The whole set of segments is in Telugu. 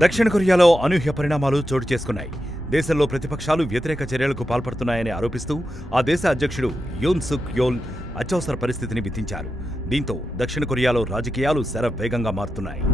దక్షిణ కొరియాలో అనూహ్య పరిణామాలు చోటు చేసుకున్నాయి. దేశంలో ప్రతిపక్షాలు వ్యతిరేక చర్యలకు పాల్పడుతున్నాయని ఆరోపిస్తూ ఆ దేశ అధ్యక్షుడు యూన్ సుక్ యోల్ అత్యవసర పరిస్థితిని విధించారు. దీంతో దక్షిణ కొరియాలో రాజకీయాలు శరవేగంగా మారుతున్నాయి.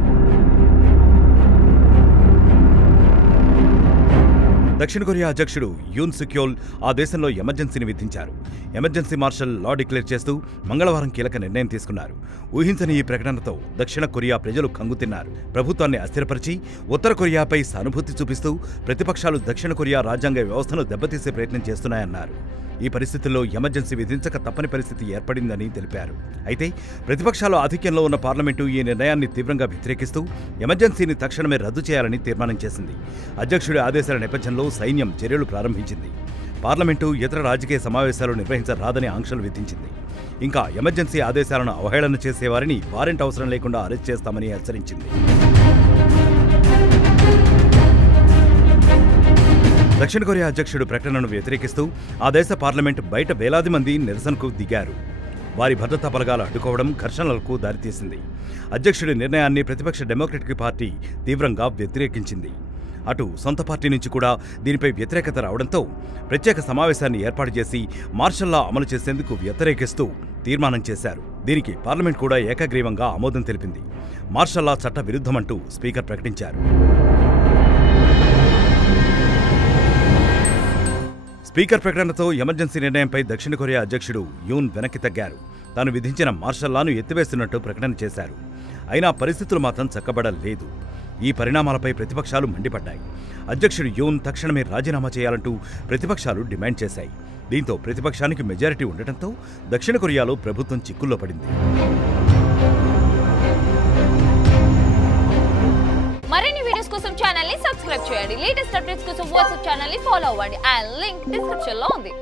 దక్షిణ కొరియా అధ్యక్షుడు యూన్ సుక్ యోల్ ఆ దేశంలో ఎమర్జెన్సీని విధించారు. ఎమర్జెన్సీ మార్షల్ లా డిక్లేర్ చేస్తూ మంగళవారం కీలక నిర్ణయం తీసుకున్నారు. ఊహించని ఈ ప్రకటనతో దక్షిణ కొరియా ప్రజలు కంగుతిన్నారు. ప్రభుత్వాన్ని అస్థిరపరిచి ఉత్తర కొరియాపై సానుభూతి చూపిస్తూ ప్రతిపక్షాలు దక్షిణ కొరియా రాజ్యాంగ వ్యవస్థను దెబ్బతీసే ప్రయత్నం చేస్తున్నాయన్నారు. ఈ పరిస్థితుల్లో ఎమర్జెన్సీ విధించక తప్పని పరిస్థితి ఏర్పడిందని తెలిపారు. అయితే ప్రతిపక్షాలు ఆధిక్యంలో ఉన్న పార్లమెంటు ఈ నిర్ణయాన్ని తీవ్రంగా వ్యతిరేకిస్తూ ఎమర్జెన్సీని తక్షణమే రద్దు చేయాలని తీర్మానం చేసింది. అధ్యక్షుడి ఆదేశాల నేపథ్యంలో సైన్యం చర్యలు ప్రారంభించింది. పార్లమెంటు ఇతర రాజకీయ సమావేశాలు నిర్వహించరాదని ఆంక్షలు విధించింది. ఇంకా ఎమర్జెన్సీ ఆదేశాలను అవహేళన చేసేవారిని వారెంట్ అవసరం లేకుండా అరెస్ట్ చేస్తామని హెచ్చరించింది. దక్షిణ కొరియా అధ్యక్షుడు ప్రకటనను వ్యతిరేకిస్తూ ఆ దేశ పార్లమెంట్ బయట వేలాది మంది నిరసనకు దిగారు. వారి భద్రతా బలగాలు అడ్డుకోవడం ఘర్షణలకు దారితీసింది. అధ్యక్షుడి నిర్ణయాన్ని ప్రతిపక్ష డెమోక్రటిక్ పార్టీ తీవ్రంగా వ్యతిరేకించింది. అటు సొంత పార్టీ నుంచి కూడా దీనిపై వ్యతిరేకత రావడంతో ప్రత్యేక సమావేశాన్ని ఏర్పాటు చేసి మార్షల్ లా అమలు చేసేందుకు వ్యతిరేకిస్తూ తీర్మానం చేశారు. దీనికి పార్లమెంట్ కూడా ఏకగ్రీవంగా ఆమోదం తెలిపింది. మార్షల్ లా చట్ట విరుద్ధమంటూ స్పీకర్ ప్రకటించారు. స్పీకర్ ప్రకటనతో ఎమర్జెన్సీ నిర్ణయంపై దక్షిణ కొరియా అధ్యక్షుడు యూన్ వెనక్కి తగ్గారు. తాను విధించిన మార్షల్ లాను ఎత్తివేస్తున్నట్టు ప్రకటన చేశారు. అయినా పరిస్థితులు మాత్రం చక్కబడలేదు. ఈ పరిణామాలపై ప్రతిపక్షాలు మండిపడ్డాయి. అధ్యక్షుడు యూన్ తక్షణమే రాజీనామా చేయాలంటూ ప్రతిపక్షాలు డిమాండ్ చేశాయి. దీంతో ప్రతిపక్షానికి మెజారిటీ ఉండటంతో దక్షిణ కొరియాలో ప్రభుత్వం చిక్కుల్లో పడింది. మరిన్ని వీడియోస్ కోసం ఛానల్ ని సబ్స్క్రైబ్ చేయండి. లేటెస్ట్ అప్డేట్స్ కోసం వాట్సాప్ ఛానల్ ని ఫాలో అవ్వండి. ఆ లింక్ డిస్క్రిప్షన్ లో ఉంది.